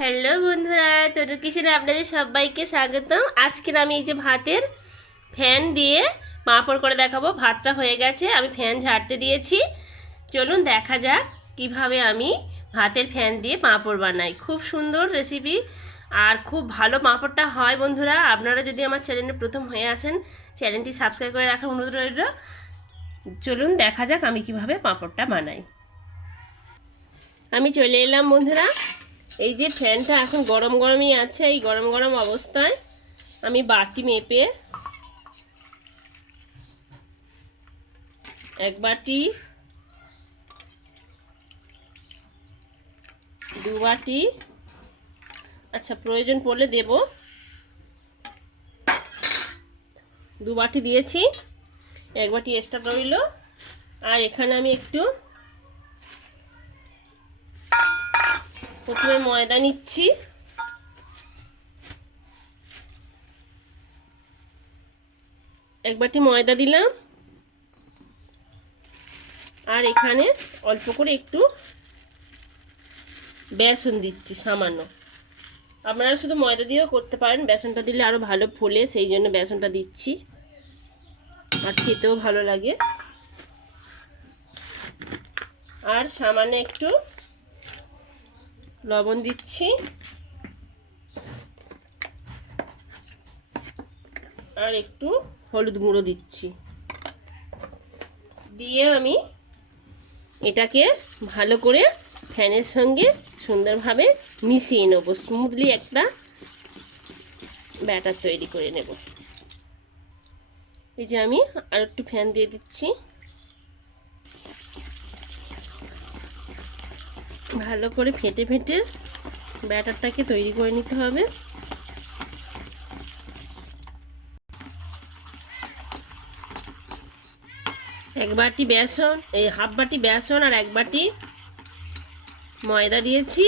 Hello বন্ধুরা, তরু কিচেনে আপনাদের সবাইকে স্বাগতম। আজকের আমি এই যে ভাতের ফ্যান দিয়ে পাঁপড় করে দেখাবো। ভাতটা হয়ে গেছে, আমি ফ্যান ঝাড়তে দিয়েছি। চলুন দেখা যাক কিভাবে আমি ভাতের ফ্যান দিয়ে পাঁপড় বানাই। খুব সুন্দর রেসিপি আর খুব ভালো পাঁপড়টা হয়। বন্ধুরা, আপনারা যদি আমার চ্যানেলে প্রথম হয়ে আসেন, চ্যানেলটি সাবস্ক্রাইব করে রাখার অনুরোধ রইল। চলুন দেখা যাক আমি কিভাবে পাঁপড়টা বানাই। আমি চলে এলাম বন্ধুরা। এই যে ফ্যানটা এখন গরম গরমই আছে, এই গরম গরম অবস্থায় আমি বাটি মেপে 1 বাটি 2 বাটি, আচ্ছা প্রয়োজন পড়লে দেব, 2 বাটি দিয়েছি, 1 বাটি এক্সট্রা রইল। আর এখানে আমি একটু প্রথমে ময়দা নিচ্ছি। এক বাটি ময়দা দিলাম। আর এখানে অল্প করে একটু বেসন দিচ্ছি, সামান্য। আপনারা শুধু ময়দা দিয়েও করতে পারেন, বেসনটা দিলে আরও ভালো ফোলে, সেই জন্য বেসনটা দিচ্ছি, আর খেতেও ভালো লাগে। আর সামান্য একটু লবণ দিচ্ছি, আর একটু হলুদ গুঁড়ো দিচ্ছি। দিয়ে আমি এটাকে ভালো করে ফ্যানের সঙ্গে সুন্দরভাবে মিশিয়ে নেব। স্মুথলি একটা ব্যাটার তৈরি করে নেব। এই যে আমি আর একটু ফ্যান দিয়ে দিচ্ছি। ভালো করে ফেটে ফেটে ব্যাটারটাকে তৈরি করে নিতে হবে। এক বাটি বেসন, এই হাফ বাটি বেসন আর 1 বাটি ময়দা দিয়েছি,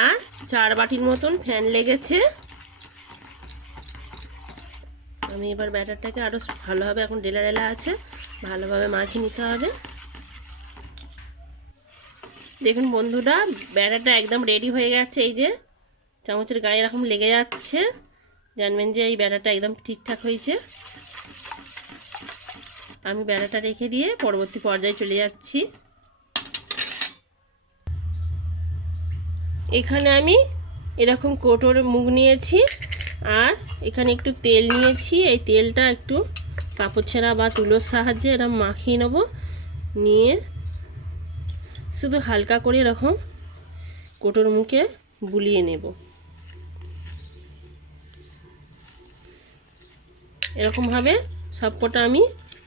আর 4 বাটির মতন ফ্যান লেগেছে। আমি এবার ব্যাটারটাকে আরও ভালোভাবে, এখন ডেলা ডেলা আছে, ভালোভাবে মাখিয়ে নিতে হবে। দেখুন বন্ধুরা, ব্যাটারটা একদম রেডি হয়ে গেছে। এই যে চামচের গায়ে এরকম লেগে যাচ্ছে, জানবেন যে এই ব্যাটারটা একদম ঠিকঠাক হয়েছে। আমি ব্যাটারটা রেখে দিয়ে পরবর্তী পর্যায়ে চলে যাচ্ছি। এখানে আমি এরকম কৌটোর মুখ নিয়েছি, আর এখানে একটু তেল নিয়েছি। এই তেলটা একটু কাপড় ছেঁড়া বা তুলোর সাহায্যে এরকম মাখিয়ে নেব। নিয়ে শুধু হালকা করে এরকম কৌটোর মুখে বুলিয়ে নেব। এরকমভাবে সবকটা আমি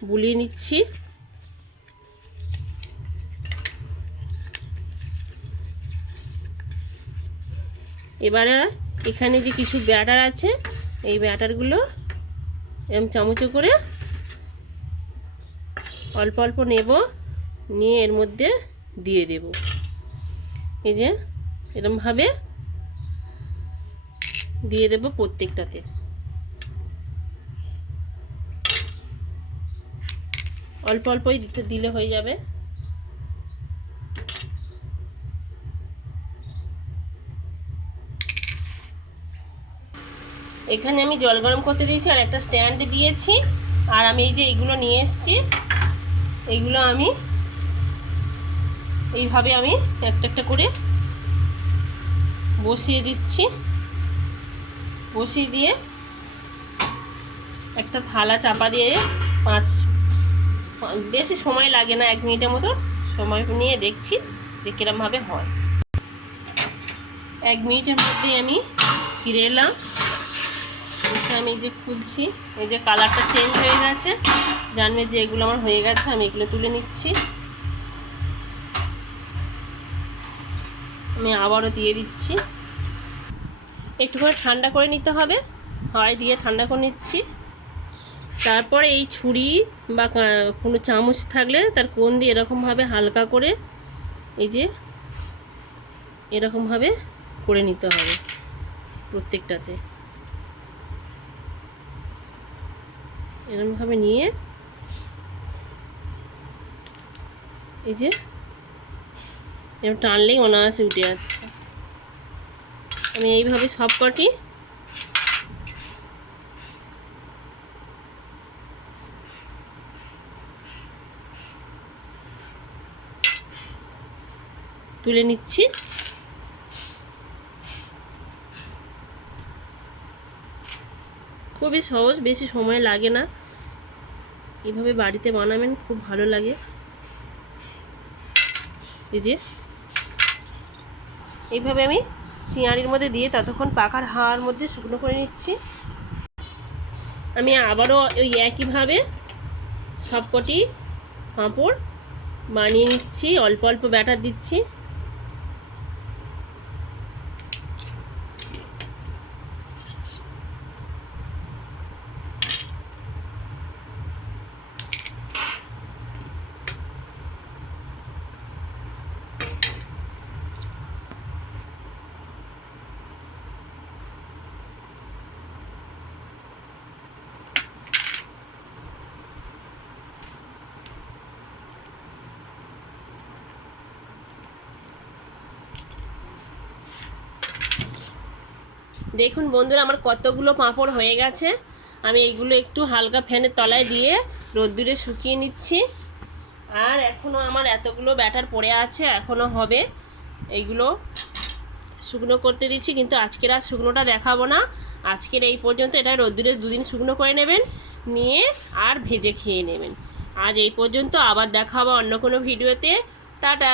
বুলিয়ে নিচ্ছি। এবারে এখানে যে কিছু ব্যাটার আছে, এই ব্যাটারগুলো এরকম চামচে করে অল্প অল্প নেব, নিয়ে এর মধ্যে দিয়ে দেব। এই যে এরকমভাবে দিয়ে দেব প্রত্যেকটাতে। অল্প অল্পই দিলে হয়ে যাবে। এখানে আমি জল গরম করতে দিয়েছি, আর একটা স্ট্যান্ড দিয়েছি। আর আমি এই যে এইগুলো নিয়ে এসেছি, এইগুলো আমি এইভাবে আমি একটা একটা করে বসিয়ে দিচ্ছি। বসিয়ে দিয়ে একটা থালা চাপা দিয়ে বেশি সময় লাগে না, 1 মিনিটের মতো সময় নিয়ে দেখছি যে কিরমভাবে হয়। 1 মিনিটের মধ্যেই আমি ফিরে এলাম। আমি যে খুলছি, এই যে কালারটা চেঞ্জ হয়ে গেছে, জানবে যে এগুলো আমার হয়ে গেছে। আমি এগুলো তুলে নিচ্ছি। আমি আবারও দিয়ে দিচ্ছি। একটু করে ঠান্ডা করে নিতে হবে, হয় দিয়ে ঠান্ডা করে নিচ্ছি। তারপরে এই ছুরি বা কোনো চামচ থাকলে তার কোণ দিয়ে এরকমভাবে হালকা করে এই যে এরকমভাবে করে নিতে হবে প্রত্যেকটাতে। এরকমভাবে নিয়ে এই যে এরকম টানলেই অনায়াসে উঠে যাচ্ছে। আমি এইভাবে সব কটি তুলে নিচ্ছি। খুবই সহজ, বেশি সময় লাগে না। এভাবে বাড়িতে বানাবেন, খুব ভালো লাগে। এই যে এইভাবে আমি চিঁড়ির মধ্যে দিয়ে ততক্ষণ পাখার হাওয়ার মধ্যে শুকনো করে নিচ্ছি। আমি আবারও ওই একইভাবে সবকটি পাঁপড় বানিয়ে নিচ্ছি। অল্প অল্প ব্যাটার দিচ্ছি। দেখুন বন্ধুরা, আমার কতগুলো পাঁপড় হয়ে গেছে। আমি এইগুলো একটু হালকা ফ্যানের তলায় দিয়ে রোদ্দুরে শুকিয়ে নিচ্ছি। আর এখনও আমার এতগুলো ব্যাটার পড়ে আছে, এখনও হবে। এইগুলো শুকনো করতে দিচ্ছি, কিন্তু আজকের আর শুকনোটা দেখাবো না। আজকের এই পর্যন্ত। এটা রোদ্দুরে 2 দিন শুকনো করে নেবেন, নিয়ে আর ভেজে খেয়ে নেবেন। আজ এই পর্যন্ত, আবার দেখাবো অন্য কোনো ভিডিওতে। টাটা।